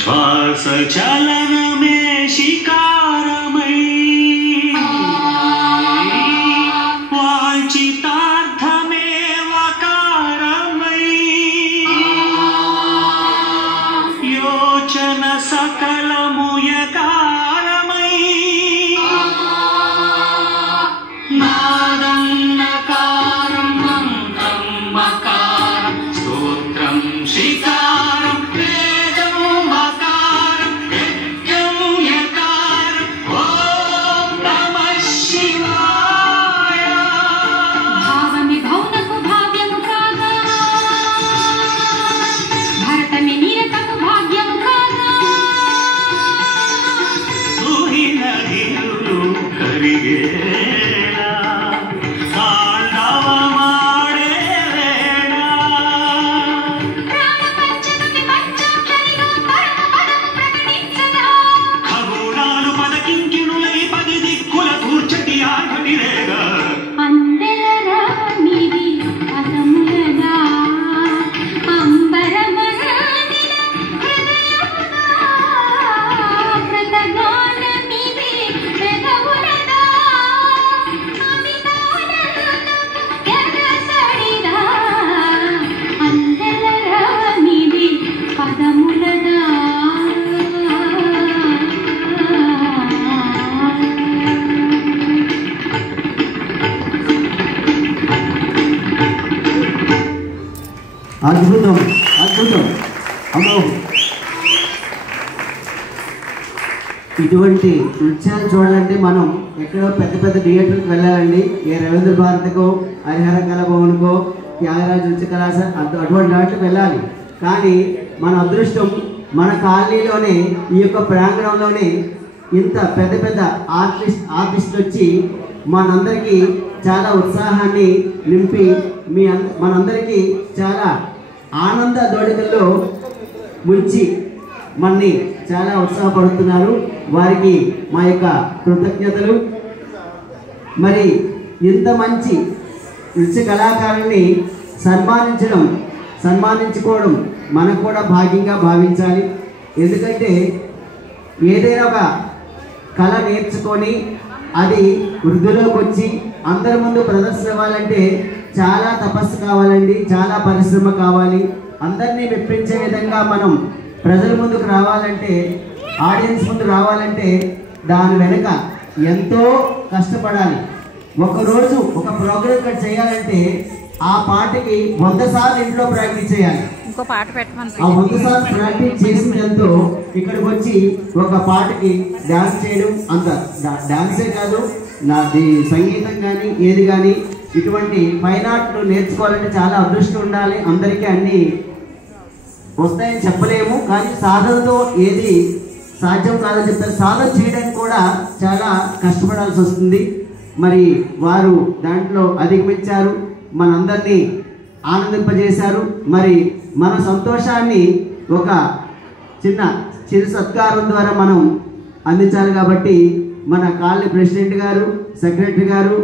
శ్వాస చలనమే శికారమై వాంఛితార్థమే వకారమై యోచన సకలము యకారమై నాదం నకారం మంత్రం మకారం స్తోత్రం శికారం వేదం మకారం యజ్ఞం యకారం ఓం నమః శివాయ భావమి భౌనకు భావ్యము కాగా భరతమి నిరతము భాగ్యము కాగా ఊహిన హిరులు కరిగేలా తాండవమాడే వేళ రామ పంచమి పంచాక్షరిగా పరమ పదము ప్రకటించగా ఖగోళాలు పదకింకిణులై పది దిక్కుల కూర్చటి ఆర్భటిరేగా అందెలరా మీది పదములగా అంబరమరానిల హృదయముగా ప్రతగాన మీది పెదవులగా అమితానందము ఎగసడిగా అందెలరా మీది పదములగా అద్భుతం అద్భుతం అమ్మో ఇటువంటి నృత్యాలు చూడాలంటే మనం ఎక్కడో పెద్ద పెద్ద థియేటర్కి వెళ్ళాలండి. ఏ రవీంద్ర భారతికో హరిహర కళాభవన్కో త్యాగరాజ నృత్య కళాశాల అటువంటి వాటికి వెళ్ళాలి. కానీ మన అదృష్టం మన కాలనీలోనే ఈ యొక్క ప్రాంగణంలోనే ఇంత పెద్ద పెద్ద ఆర్టిస్టులు వచ్చి మనందరికీ చాలా ఉత్సాహాన్ని నింపి మనందరికీ చాలా ఆనంద దోడికల్లో ముంచి మనని చాలా ఉత్సాహపడుతున్నారు. వారికి మా యొక్క కృతజ్ఞతలు. మరి ఇంత మంచి నృత్య కళాకారుల్ని సన్మానించుకోవడం మనకు కూడా భాగ్యంగా భావించాలి. ఎందుకంటే ఏదైనా ఒక కళ నేర్చుకొని అది వృద్ధిలోకి వచ్చి అందరి ముందు ప్రదర్శన ఇవ్వాలంటే చాలా తపస్సు కావాలండి, చాలా పరిశ్రమ కావాలి. అందరినీ మెప్పించే విధంగా మనం ప్రజల ముందుకు రావాలంటే, ఆడియన్స్ ముందు రావాలంటే దాని వెనుక ఎంతో కష్టపడాలి. ఒకరోజు ఒక ప్రోగ్రామ్ కట్ చేయాలంటే ఆ పాటకి 100 సార్లు ఇంట్లో ప్రాక్టీస్ చేయాలి. ఇంకో పాట పెట్టమని ఆ 100 సార్లు ప్రాక్టీస్ చేసినంతో ఇక్కడికి వచ్చి ఒక పాటకి డాన్స్ చేయడం, అంత డాన్సే కాదు నాది సంగీతం కానీ ఏది కానీ ఇటువంటి ఫైన్ ఆర్ట్లు నేర్చుకోవాలంటే చాలా అదృష్టం ఉండాలి. అందరికీ అన్నీ వస్తాయని చెప్పలేము, కానీ సాధనతో ఏది సాధ్యం కాదని చెప్తారు. సాధన చేయడానికి కూడా చాలా కష్టపడాల్సి వస్తుంది. మరి వారు దాంట్లో అధిగమించారు, మనందరినీ ఆనందింపజేశారు. మరి మన సంతోషాన్ని ఒక చిరు సత్కారం ద్వారా మనం అందించాలి. కాబట్టి మన కాలనీ ప్రెసిడెంట్ గారు, సెక్రటరీ గారు,